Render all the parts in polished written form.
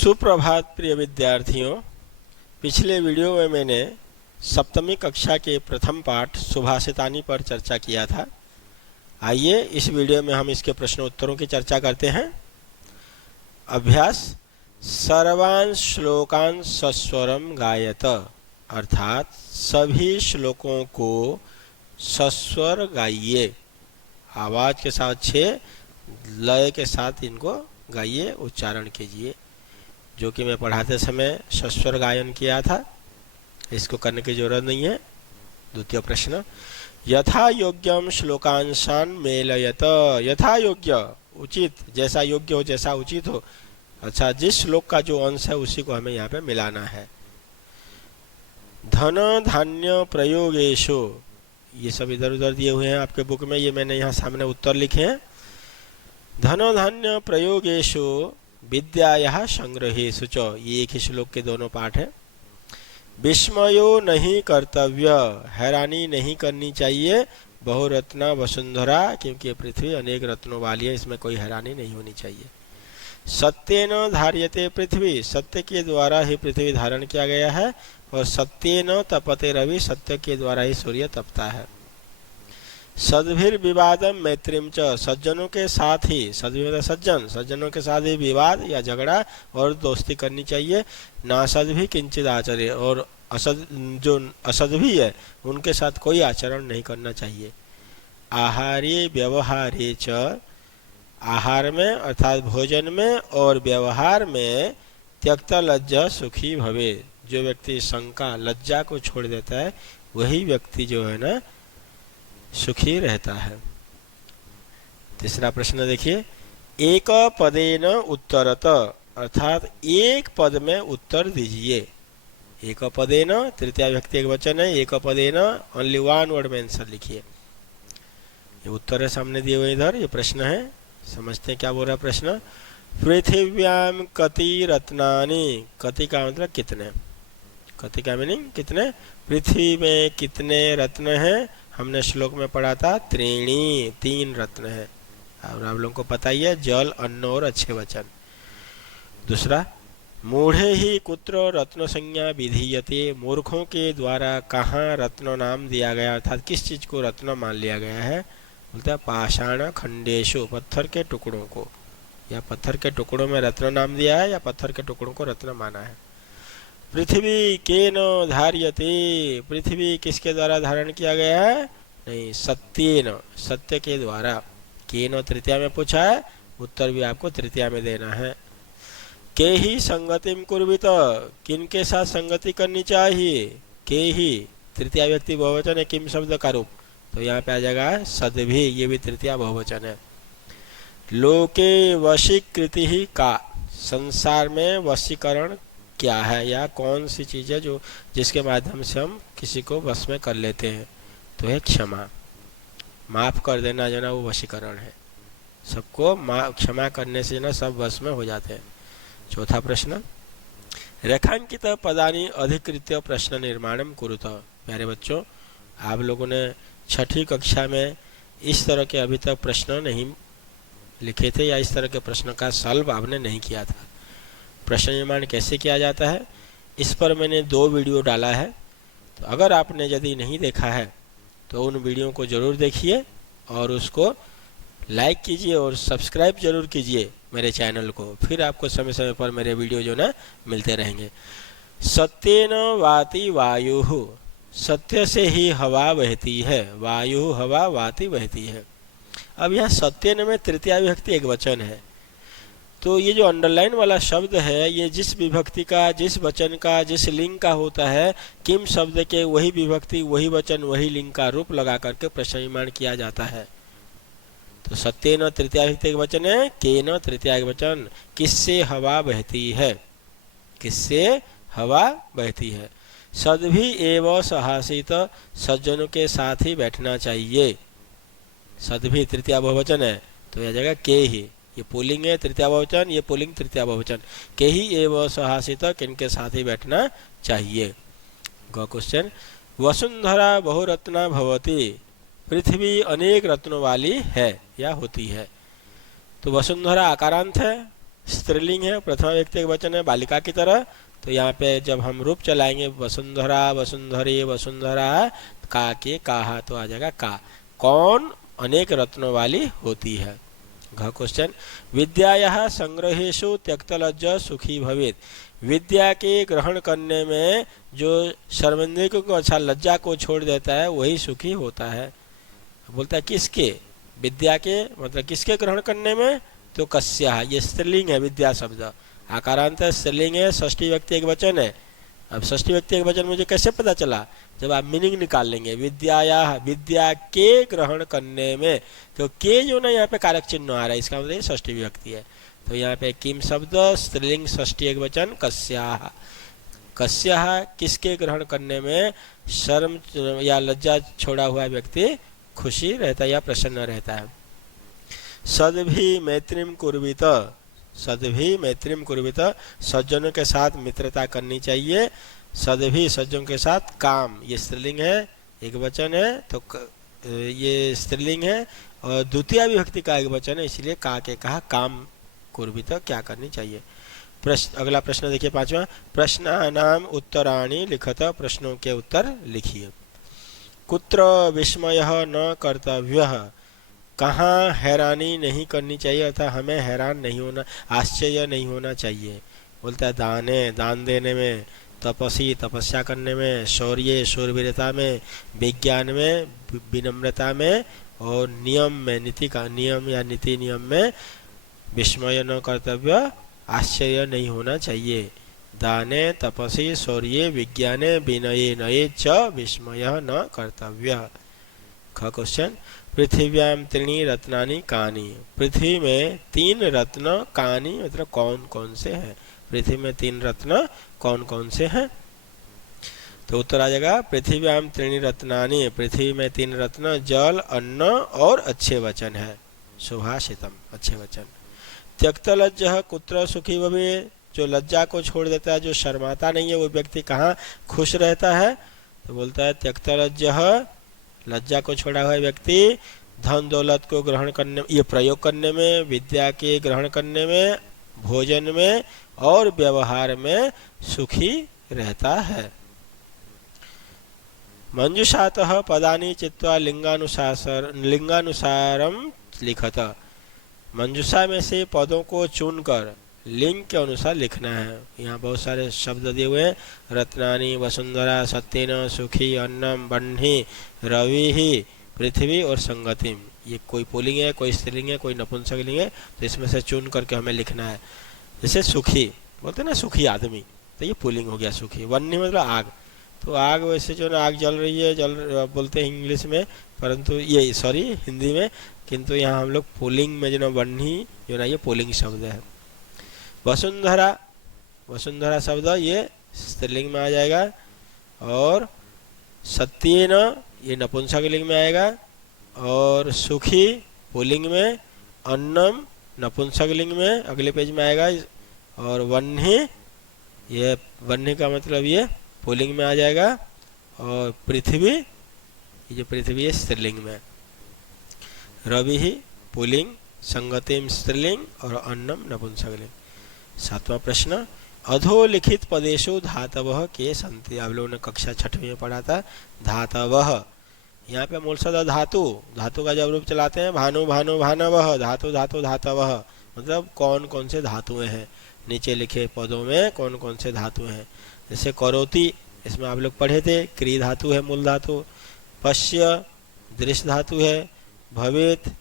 सुप्रभात प्रिय विद्यार्थियों। पिछले वीडियो में मैंने सप्तमी कक्षा के प्रथम पाठ सुभाषितानी पर चर्चा किया था। आइए इस वीडियो में हम इसके प्रश्न उत्तरों की चर्चा करते हैं। अभ्यास सर्वान् श्लोकान् सस्वरम गायत, अर्थात सभी श्लोकों को सस्वर गाइए। आवाज के साथ 6 लय के साथ इनको गाइए, उच्चारण कीजिए, जो कि मैं पढ़ाते समय सस्वर गायन किया था। इसको करने की जरूरत नहीं है। द्वितीय प्रश्न, यथा योग्यम श्लोकांशान मेलयत, यथा योग्य उचित, जैसा योग्य हो, जैसा उचित हो। अच्छा, जिस श्लोक का जो अंश है उसी को हमें यहाँ पे मिलाना है। धन धान्य प्रयोगेशु, ये सब इधर उधर दिए हुए हैं आपके बुक में, ये मैंने यहाँ सामने उत्तर लिखे हैं। धन धान्य प्रयोगेशु विद्यायाः संग्रहेषु च, ये एक ही श्लोक के दोनों पाठ है। विस्मयो नहीं कर्तव्य, हैरानी नहीं करनी चाहिए। बहुरत्ना वसुंधरा, क्योंकि पृथ्वी अनेक रत्नों वाली है, इसमें कोई हैरानी नहीं होनी चाहिए। सत्येन धार्यते पृथ्वी, सत्य के द्वारा ही पृथ्वी धारण किया गया है। और सत्येन तपते रवि, सत्य के द्वारा ही सूर्य तपता है। सद्भिर विवादम मैत्रीम च, सज्जनों के साथ ही, सद्भिर सज्जन, सज्जनों के साथ ही विवाद या झगड़ा और दोस्ती करनी चाहिए। नासद भी किंचित आचर्य, और असद, जो असद भी है उनके साथ कोई आचरण नहीं करना चाहिए। आहार्ये व्यवहारे च, आहार में अर्थात भोजन में और व्यवहार में त्यक्त लज्जा सुखी भवे, जो व्यक्ति शंका लज्जा को छोड़ देता है वही व्यक्ति जो है ना सुखी रहता है। तीसरा प्रश्न देखिए, एक पदेन उत्तरत, अर्थात एक पद में उत्तर दीजिए। एक पदेन, तृतीय व्यक्ति एक वचन है। एक पदेन ओनली वन वर्ड में आंसर लिखिए। ये उत्तर है सामने दिए हुए, इधर ये प्रश्न है, समझते हैं क्या बोल रहा है प्रश्न। पृथिव्याम कति रत्नानि, कति का मतलब कितने, कति का मीनिंग कितने। पृथ्वी में कितने रत्न हैं, हमने श्लोक में पढ़ा था त्रीणी, 3 रत्न है। और आप लोगों को पता ही है, जल, अन्न और अच्छे वचन। दूसरा, मूढ़े ही कुत्र रत्न संज्ञा विधीयते, मूर्खों के द्वारा कहाँ रत्न नाम दिया गया, अर्थात किस चीज को रत्न मान लिया गया है। बोलता है पाषाण खंडेशु, पत्थर के टुकड़ों को, या पत्थर के टुकड़ों में रत्न नाम दिया है या पत्थर के टुकड़ों को रत्न माना है। पृथ्वी केन धार्यते, पृथ्वी किसके द्वारा धारण किया गया है, नहीं, सत्येन, सत्य के द्वारा। केन तृतीया में पूछा है, उत्तर भी आपको तृतीया में देना है। के ही संगतिम कुर्वित, किन के साथ संगति करनी चाहिए। के ही तृतीया व्यक्ति बहुवचन है, किम शब्द का रूप, तो यहाँ पे आ जाएगा सद्भि, ये भी तृतीया बहुवचन है। लोके वशीकृति ही का, संसार में वशीकरण क्या है या कौन सी चीज है जो जिसके माध्यम से हम किसी को वश में कर लेते हैं, तो है क्षमा, माफ कर देना जो ना वो वशीकरण है। सबको क्षमा करने से ना सब वश में हो जाते हैं। चौथा प्रश्न, रेखांकित पदानि अधिकृत्य प्रश्न निर्माणम कुरुत। प्यारे बच्चों, आप लोगों ने 6ठी कक्षा में इस तरह के अभी तक प्रश्न नहीं लिखे थे, या इस तरह के प्रश्न का सॉल्व आपने नहीं किया था। प्रश्न निर्माण कैसे किया जाता है, इस पर मैंने 2 वीडियो डाला है। तो अगर आपने यदि नहीं देखा है तो उन वीडियो को जरूर देखिए और उसको लाइक कीजिए और सब्सक्राइब जरूर कीजिए मेरे चैनल को, फिर आपको समय समय पर मेरे वीडियो जो ना मिलते रहेंगे। सत्येन वाति वायु, सत्य से ही हवा बहती है। वायु हवा, वाति बहती है। अब यहाँ सत्येन में तृतीया विभक्ति एक वचन है, तो ये जो अंडरलाइन वाला शब्द है, ये जिस विभक्ति का, जिस वचन का, जिस लिंग का होता है, किम शब्द के वही विभक्ति, वही वचन, वही लिंग का रूप लगा करके प्रश्न निर्माण किया जाता है। तो सत्येन तृतीया विभक्ति एक वचन है, केन तृतीया एक वचन। किससे हवा बहती है, किससे हवा बहती है। सद्भि एव सहासित, सज्जनों के साथ ही बैठना चाहिए। सद्भि तृतीया बहुवचन है, तो यह जगह के ही, ये पुल्लिंग है तृतीया बहुवचन, ये पुल्लिंग तृतीया बहुवचन। के ही एव सहासित, किनके साथ ही बैठना चाहिए। ग क्वेश्चन, वसुंधरा बहुरत्ना भवति, पृथ्वी अनेक रत्नों वाली है या होती है। तो वसुंधरा आकारांत है, स्त्रीलिंग है, प्रथम व्यक्ति एक वचन है बालिका की तरह। तो यहाँ पे जब हम रूप चलाएंगे वसुंधरा वसुंधरी वसुंधरा का के काहा तो आ जाएगा का। कौन अनेक रत्नों वाली होती है। घ क्वेश्चन विद्यायाः संग्रहेषु त्यक्तलज्ज सुखी भवेत्। विद्या के ग्रहण करने में जो शर्मिंदगी को अच्छा लज्जा को छोड़ देता है वही सुखी होता है। बोलता है किसके, विद्या के मतलब किसके ग्रहण करने में, तो कस्या, ये स्त्रीलिंग है विद्या शब्द, आकारांत स्त्रीलिंग है, षष्ठी व्यक्ति एक वचन है। अब षष्ठी व्यक्ति एक वचन मुझे कैसे पता चला, जब आप मीनिंग निकाल लेंगे। विद्याया, विद्या के ग्रहण करने में, तो के जो ना यहाँ पे कारक चिन्ह आ रहा है, इसका मतलब षष्ठी विभक्ति है। तो यहाँ पे किम शब्द स्त्रीलिंग षष्ठी एक वचन कस्या, कस्या किसके ग्रहण करने में शर्म या लज्जा छोड़ा हुआ व्यक्ति खुशी रहता है या प्रसन्न रहता है। सद्भि मैत्रीम कुर्वित, सद्भि मैत्रीम कुर्वित, सज्जनों के साथ मित्रता करनी चाहिए। सद्भि सज्जनों के साथ, काम ये स्त्रीलिंग है एक वचन है, तो ये स्त्रीलिंग है और द्वितीय विभक्ति का एक वचन है, इसलिए का के कहा काम कुर्वित क्या करनी चाहिए। प्रश्न, अगला प्रश्न देखिए पांचवा, प्रश्नानाम उत्तराणि लिखत, प्रश्नों के उत्तर लिखिए। कुत्र विस्मयः न कर्तव्यः, कहाँ हैरानी नहीं करनी चाहिए अर्थात हमें हैरान नहीं होना, आश्चर्य नहीं होना चाहिए। बोलता है दाने, दान देने में, तपसी तपस्या करने में, शौर्य शूरवीरता में, विज्ञान में विनम्रता में, और नियम में नीति का नियम या नीति नियम में विस्मय न कर्तव्य, आश्चर्य नहीं होना चाहिए। दाने तपसी शौर्ये विज्ञाने विनये नये च विस्मयः न कर्तव्यः। ख क्वेश्चन पृथिव्याम त्रीणि रत्नानि कानि, पृथ्वी में तीन रत्न कानि मतलब कौन कौन से हैं, पृथ्वी में तीन रत्न कौन कौन से हैं। तो उत्तर आ जाएगा पृथिव्याम त्रीणि रत्नानि, पृथ्वी में तीन रत्न जल अन्न और अच्छे वचन है, सुभाषितम अच्छे वचन। त्यक्तलज्जः कुत्र सुखी भवेत्, जो लज्जा को छोड़ देता है, जो शर्माता नहीं है, वो व्यक्ति कहाँ खुश रहता है। तो बोलता है त्यक्तलज्जः, लज्जा को छोड़ा हुआ व्यक्ति धन दौलत को ग्रहण करने, ये प्रयोग करने में, विद्या के ग्रहण करने में, भोजन में और व्यवहार में सुखी रहता है। मंजुषातः पदानि चित्वा लिंगानुसारम लिखत, मंजुषा में से पदों को चुनकर लिंग के अनुसार लिखना है। यहाँ बहुत सारे शब्द दिए हुए हैं, रत्नानि वसुंधरा सत्येन सुखी अन्नम बन्ही रवि पृथ्वी और संगतिम। ये कोई पुल्लिंग है, कोई स्त्रीलिंग है, कोई नपुंसकलिंग है, तो इसमें से चुन करके हमें लिखना है। जैसे सुखी बोलते हैं ना, सुखी आदमी, तो ये पुल्लिंग हो गया सुखी। वन्य मतलब आग, तो आग वैसे जो ना आग जल रही है, जल बोलते हैं इंग्लिश में, परंतु ये सॉरी हिंदी में, किंतु यहाँ हम लोग पुल्लिंग में जो ना वन्ही जो ना ये पुल्लिंग शब्द है। वसुंधरा, वसुंधरा शब्द ये स्त्रीलिंग में आ जाएगा, और सत्येन ये नपुंसकलिंग में आएगा, और सुखी पुल्लिंग में, अन्नम नपुंसकलिंग में अगले पेज में आएगा, और वन्ही ये वन्ही का मतलब ये पुल्लिंग में आ जाएगा, और पृथ्वी ये जो पृथ्वी है स्त्रीलिंग में, रवि ही पुल्लिंग, संगतिम स्त्रीलिंग और अन्नम नपुंसकलिंग। सातवां प्रश्न अधोलिखित पदेशु धातवः के संति, आप लोगों ने कक्षा छठवीं में पढ़ा था धातवः। यहाँ पे मूल शब्द धातु, धातु का जब रूप चलाते हैं भानु भानु भानवः, धातु धातु धातवः, मतलब कौन कौन से धातुएं हैं, नीचे लिखे पदों में कौन कौन से धातुएं हैं। जैसे करोति, इसमें आप लोग पढ़े थे क्री धातु है मूल धातु, पश्य दृश्य धातु है, भवेत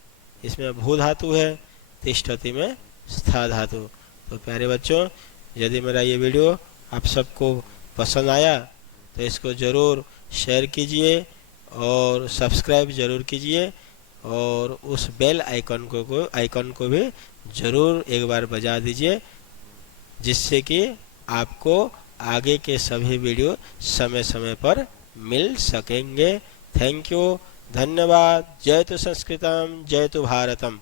इसमें भू धातु है, तिष्ठति में स्था धातु। तो प्यारे बच्चों, यदि मेरा ये वीडियो आप सबको पसंद आया तो इसको ज़रूर शेयर कीजिए और सब्सक्राइब ज़रूर कीजिए, और उस बेल आइकन को भी ज़रूर एक बार बजा दीजिए, जिससे कि आपको आगे के सभी वीडियो समय समय पर मिल सकेंगे। थैंक यू, धन्यवाद। जय तु संस्कृतम, जय तु भारतम।